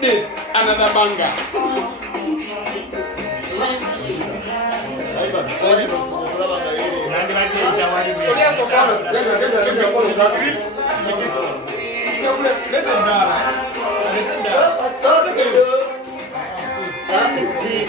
This another banger. Let me see.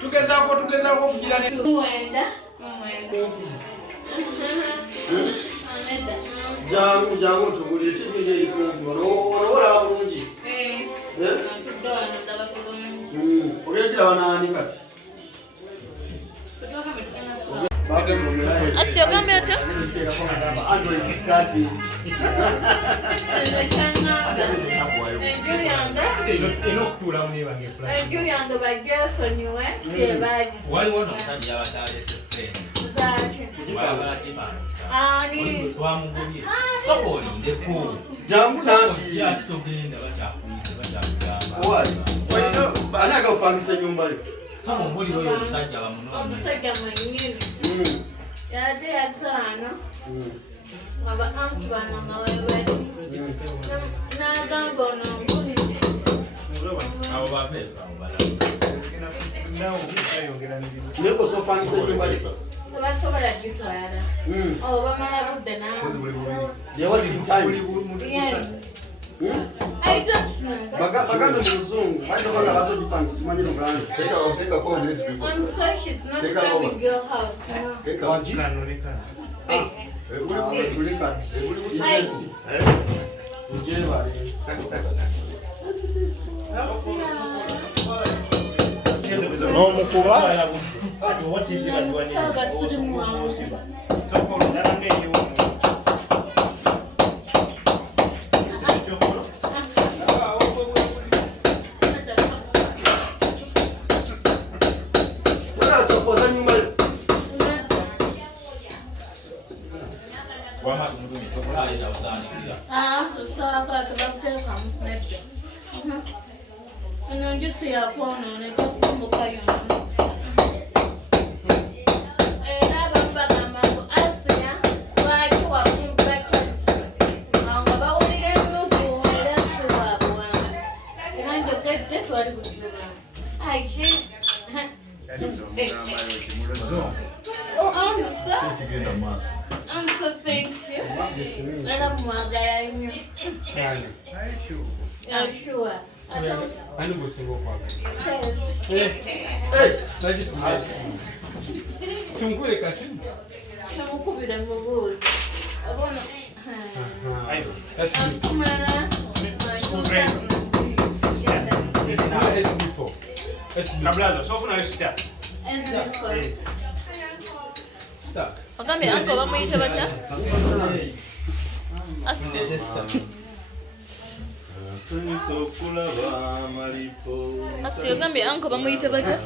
Tugezako kugira ne Mwenda. Jangu tugulye tibinye ikungu. Ora bulungi. Ogera banani kati. Asio gambe ate? Android skati. Enokutula muneba ngefula. Enjuyanga bagesonyiwe siebaji. Wali wono musajja abatalese ssente. Wabala kimanisa. Ani. Twamugubye. Soko olindeko. Jangu nanti. Jati togenda bakyakugamba. Wali. Bani akapangisa nyumba yo. Soko mbuli oyo omusajja bamuno. Omusajja mwenyini. Yade yazana. Ngaba antu bana ngawebali. Nagamba onombuli. Abo bapeza obala. Neko so pangisa nyumba yo. Basobola gitwala. Oh, bamala budde na. There was in time. Yes. I don't know. Baganda muzungu. Baita banga bazo jipangisa kimanyiro gani. Take a call next week. On so she's not coming your house. Take a I'm so thank you. Let up my guy. Yeah, sure. I don't. I know single father. Tungule kasi. Tumukubira mubuzi. Abona. That's before. Kablazo, sofuna yo sita. Stop. Ogambe anko bamuyita batya? Asi. Asi ogambe anko bamuyita batya?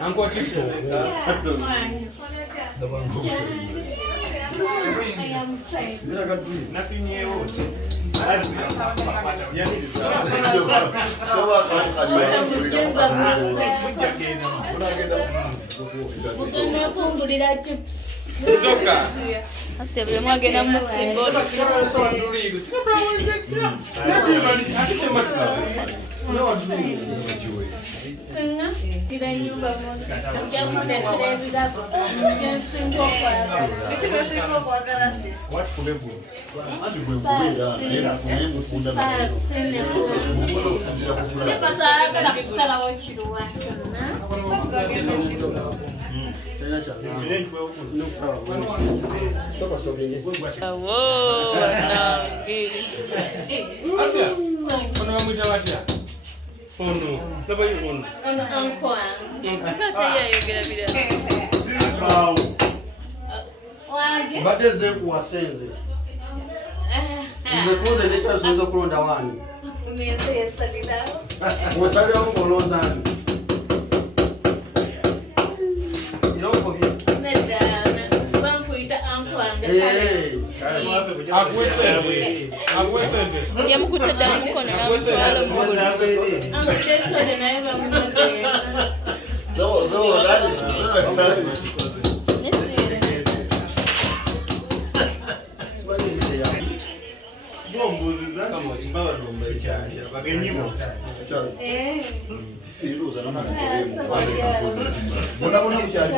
Anko TikTok. Zoka. Asi buli mwagenda musimbo. Singa ila enyumba moja. Njakuleetera ebirabo. Nsinga okwagala. Ekyo singa okwagala si. What kulebu? Pasagala kusalawo kiruwa kyonna. Awo, nange. Asia, ono bamwita batya? Ono, nabayi ono. Ono anko wange. Ngate yayogera birala. Bawo. Wange. Mbadde zekuwasenze. Nze kuze nekyasinza okulonda wani. Neze yasalirawo. Osalirawo ng'olonza ani? Akwesente. Yamkutada mukono na mtwalo mukono. Amutesole naye bamudde. Zo dali. Nesire. Bombuziza mbaba nomba icyanja bagenyimo. Iruza namwe. Bona kucyari.